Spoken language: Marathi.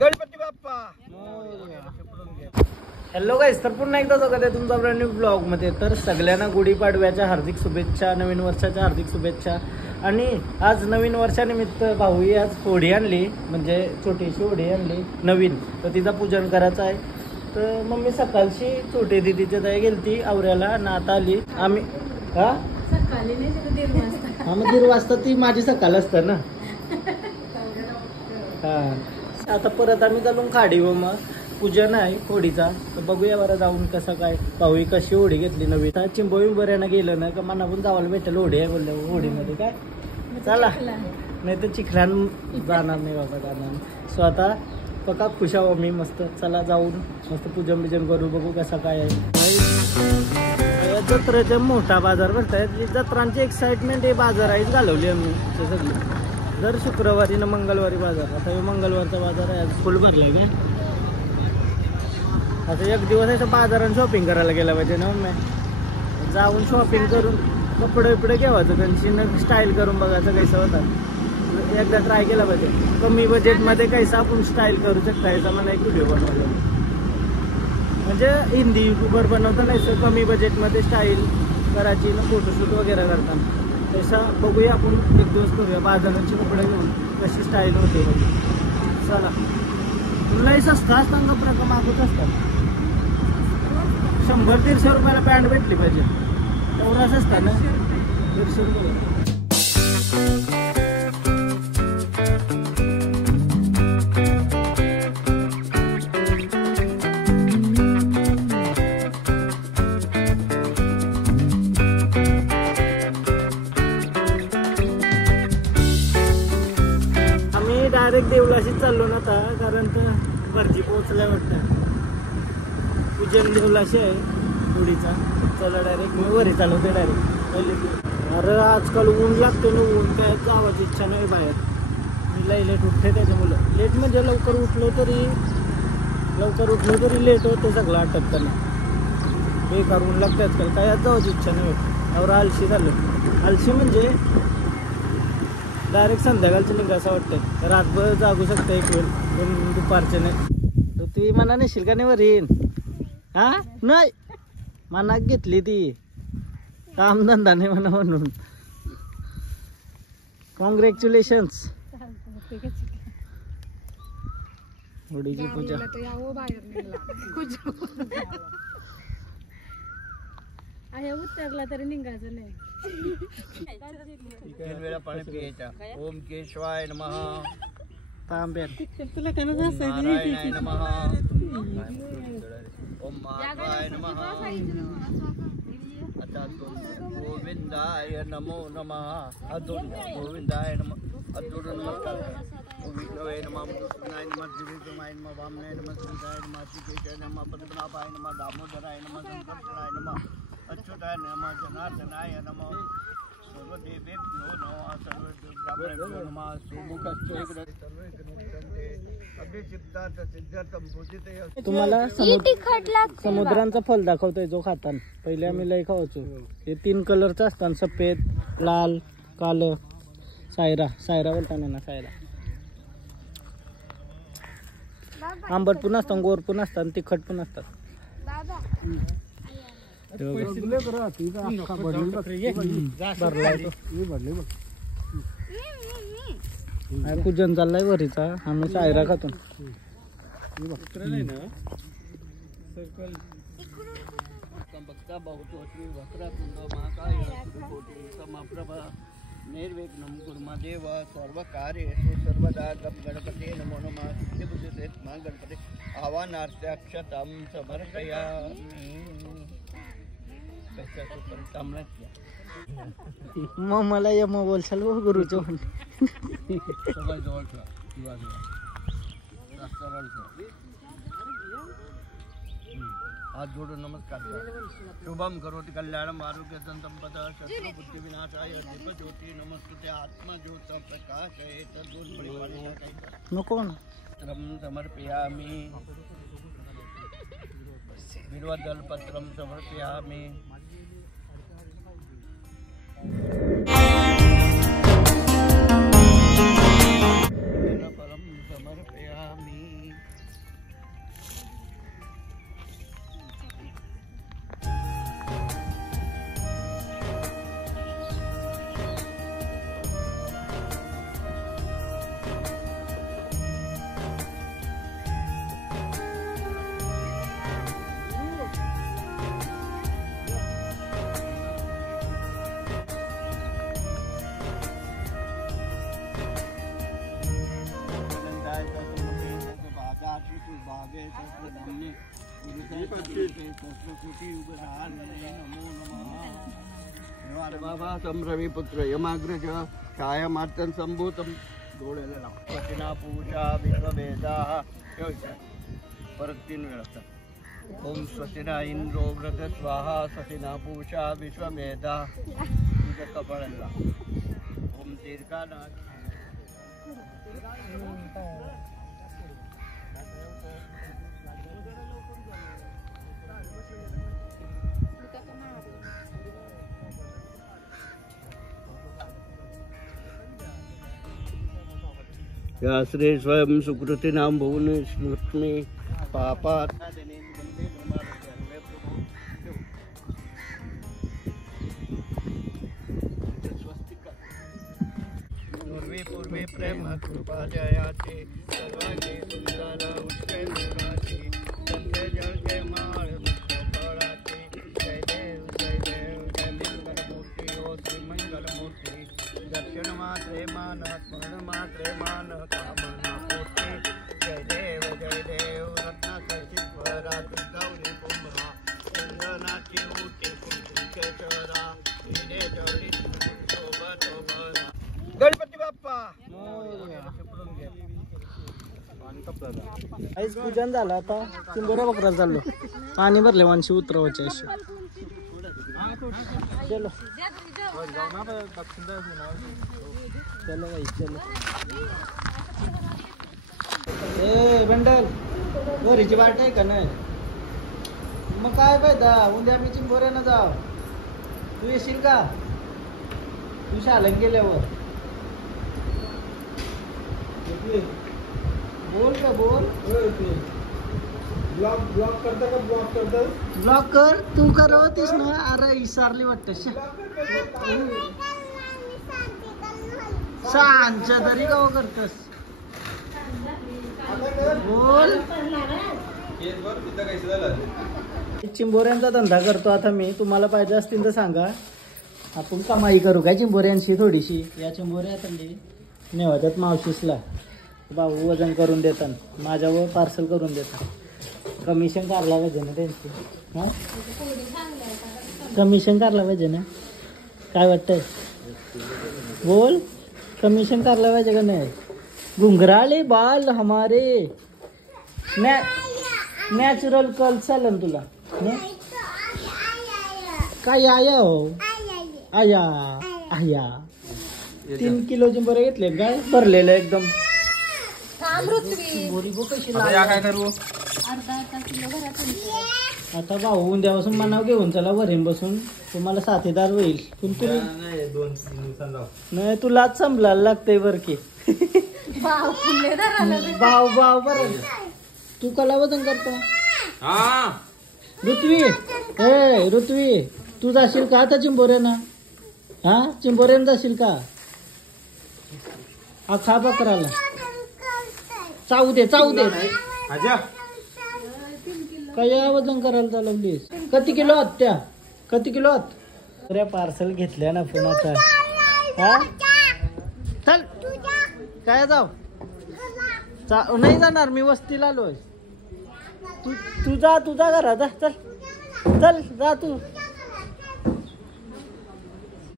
गणपती बाप्पा. हॅलो गाईस, तर पुन्हा एकदा स्वागत आहे तुमचा ब्रँड न्यू ब्लॉग मध्ये. तर सगळ्यांना गुढीपाडव्याच्या हार्दिक शुभेच्छा, नवीन वर्षाच्या हार्दिक शुभेच्छा. आणि आज नवीन वर्षानिमित्त भाऊही आज होडी आणली, म्हणजे छोटीशी होडी आणली नवीन, तर तिचं पूजन करायचं आहे. तर मम्मी सकाळची छोटी दिदीच्या ताई गेलती आवऱ्याला ना, आता आली आम्ही. हा मग 1:30 वाजता ती माझी सकाळ असतं ना. हा आता परत आम्ही चालून खाडी व मग पूजन आहे होडीचा. तर बघूया बरं जाऊन कसं काय. भाऊ कशी होडी घेतली नवी. चिंबोई बऱ्यानं गेलं ना का मना पण जावायला भेटेल. होडी आहे बोलल्या होडीमध्ये काय चला, नाही तर चिखलान जाणार नाही बाबा, जाणार. सो आता पक्का खुश आहो मी मस्त. चला जाऊन मस्त पूजन बिजन करू, बघू कसं काय आहे. जत्रेचा मोठा बाजार भरतायत. जत्रांची एक्साइटमेंट हे बाजार आहेच घालवली आम्ही सगळी. दर शुक्रवारी ना मंगळवारी बाजार. आता हे मंगळवारचा बाजार आहे, आज फुल भरलाय काय. आता एक दिवस असं बाजारात शॉपिंग करायला गेला पाहिजे ना मग. जाऊन शॉपिंग करून कपडे बिपडे घेवायचं, त्यांची स्टाईल करून बघायचं कैसा होता. एकदा ट्राय केला पाहिजे. कमी बजेटमध्ये कैसा आपण स्टाईल करू शकता याचा मला एक व्हिडिओ बनवला. म्हणजे हिंदी युट्यूबर बनवता नाही सर, कमी बजेटमध्ये स्टाईल करायची ना, फोटोशूट वगैरे करताना. तसा बघूया आपण एक दिवस करूया. बाजाराचे कपडे घेऊन कशी स्टाईल होते बघू. चला, लई स्वस्त असतात कपडे का मागूच असतात. 100-150 रुपयाला पॅन्ट भेटली पाहिजे, एवढाच असतात ना. 150 रुपये. आम्ही डायरेक्ट देवलाशीच चाललो ना आता, कारण तर भरजी पोहोचलाय वाटतं. पूजन देवलाशी आहे होडीचा. चला डायरेक्ट मी वरी चालवते डायरेक्ट पहिले. अरे आजकाल ऊन लागते ना, ऊन काय जावाची इच्छा नाही बाहेर. मी लई लेट उठते त्याच्यामुळं. लेट म्हणजे लवकर उठलो तरी लेट होतं सगळं अटकताना. बेकार ऊन लागते आजकाल, काय जावाची इच्छा नाही होत. एवढं आळशी झालं. आळशी म्हणजे डायरेक्ट संध्याकाळचं निघा असं वाटतंय. रातभर जागू शकतं एक वेळ, पण दुपारचे नाही. तर ती मना नेशील का नाही वर येईन. हा नाही मनाक घेतली ती, कामधंदा नाही म्हणा म्हणून. कॉंग्रॅच्युलेशन्स. होडीची पूजा. उतरला तरी निघायचं नाही. 3 वेळा पाणी प्यायचा. ओम केशवाय नमः. तांब्यात तुला कणच नारायणाय नमः. ओम महाकाय नमः. आता गोविंदाय नमो नमः. गोविंदाय नमः. अतुल नमस्कार. विष्णवे नमः. कृष्णाय नमः. श्रीविष्णुवाय नमः. वामनाय नमः. श्रीधाय नमः. श्रीकेशाय नमः. पद्मनाभाय नमः. दामोदराय नमः. संकर्षणाय नमः. अच्युताय नमः. जनार्दनाय नमः. सर्वदेवेभ्यो नमः. सर्वदेवेभ्यो नमः. सुमुखश्च तुम्हाला समुद्रांचा फल दाखवतोय जो खाताना. पहिले आम्ही लय खावायचो. हे 3 कलरचं असतात, सफेद, लाल, काल. सायरा बोलताना ना, सायरा. आंबट पण असतात, गोड पण असतात, तिखट पण असतात. पूजन चाललाय वरीचा. आम्ही सायरा खातो. निर्विघ्नं कुर्मदेव सर्वकार्येषु सर्वदा. गणपते नमो नमः. गणपते आवाहनार्थ्यक्षतं समर्पयामि. मग मला ये मग बोलशाल हो गुरुचो. हात जोडून नमस्कार. शुभम करोति कल्याणम आरोग्यं संपदा. शत्रु बुद्धि विनाशाय दीपज्योति नमस्ते. आत्मज्योत प्रकाशये तद्गुण परिपालनाय नको समर्पयामि. बिल्वदलपत्रं समर्पयामि. परम समर्पयामि. नाची सुभागे सहस्रधाम्ये सहस्रकोटी युगधारिणे नमो नमः बाबा संभ्रमी पुत्र यमाग्रज छायामार्तन संभूतम डोळ्याला लाव स्वस्तिना पूषा विश्ववेदा परत 3 वेळा ओम स्वस्तिना इंद्रो वृद्ध स्वाहा स्वस्तिना पूषा विश्ववेदा तुझ्या कपाळाला ओम दीर्घानाथ या श्री स्वयं सुकृती नाम भुवन स्मृत्मी पापात पूर्वे प्रेम कृपा जयाचे सर्वांगे सुंदर उत्तरे मुराचे संध्या जल के माळ फळाचे जय देव जय मंगल मूर्ती हो श्री मंगल मूर्ती दर्शन मात्रे मान स्मरण मात्रे मान कामना पोते जय देव रत्ना सचिवरा गौरी कुंभा चंदनाची ऊटी कुंकेश्वरा हिरे जळी शोभा गणपती बाप्पा आईच पूजन झालं आता चिंबोऱ्या बकरा चाललो पाणी भरले माणशी उतरवायचे अशी चलो चलो भाई चलो ए बंडल घरीची वाट आहे का नाही मग काय फायदा उद्या आम्ही चिंबोऱ्यानं जाव तू येशील का तू शाळेत गेल्यावर बोल का बोल ब्लॉक कर तू करवतीस ना अरे विसरली वाटत सांच्या तरी गाव करतस बोल चिंबोऱ्यांचा धंदा करतो आता मी तुम्हाला पाहिजे असतील तर सांगा आपण कमाई करू काय चिंबोऱ्यांशी थोडीशी या चिंबोऱ्या थंडी नेवाच्यात मावशीसला भाऊ वजन करून देतात माझ्यावर पार्सल करून देतात कमिशन काढला पाहिजे ना त्यांची हां कमिशन काढला पाहिजे ना काय वाटतंय बोल कमिशन काढला पाहिजे का नाही घुंगराळे बाल हमारे नॅचरल कल चालेल तुला काय आया हो आया आया 3 किलोचे बरे घेतले काय भरलेलं एकदम आता भाऊ उद्यापासून मनाव घेऊन चला वरीन बसून तुम्हाला साथीदार होईल पण तू नाही तुलाच संभलायला लागतंय बर की भाव बर तू कला वजन करतो ऋत्वी तू जाशील का आता चिंबोऱ्यानं हा चिंबोऱ्यानं जाशील का हा खा बकराला चावू दे काय वजन करायला चालवलीस किती किलो आत त्या किती किलो आत पार्सल घेतल्या ना फोन आता हा चल काय जाऊ नाही जाणार मी वस्तीला आलोय तू जा घरा जा चल जा तू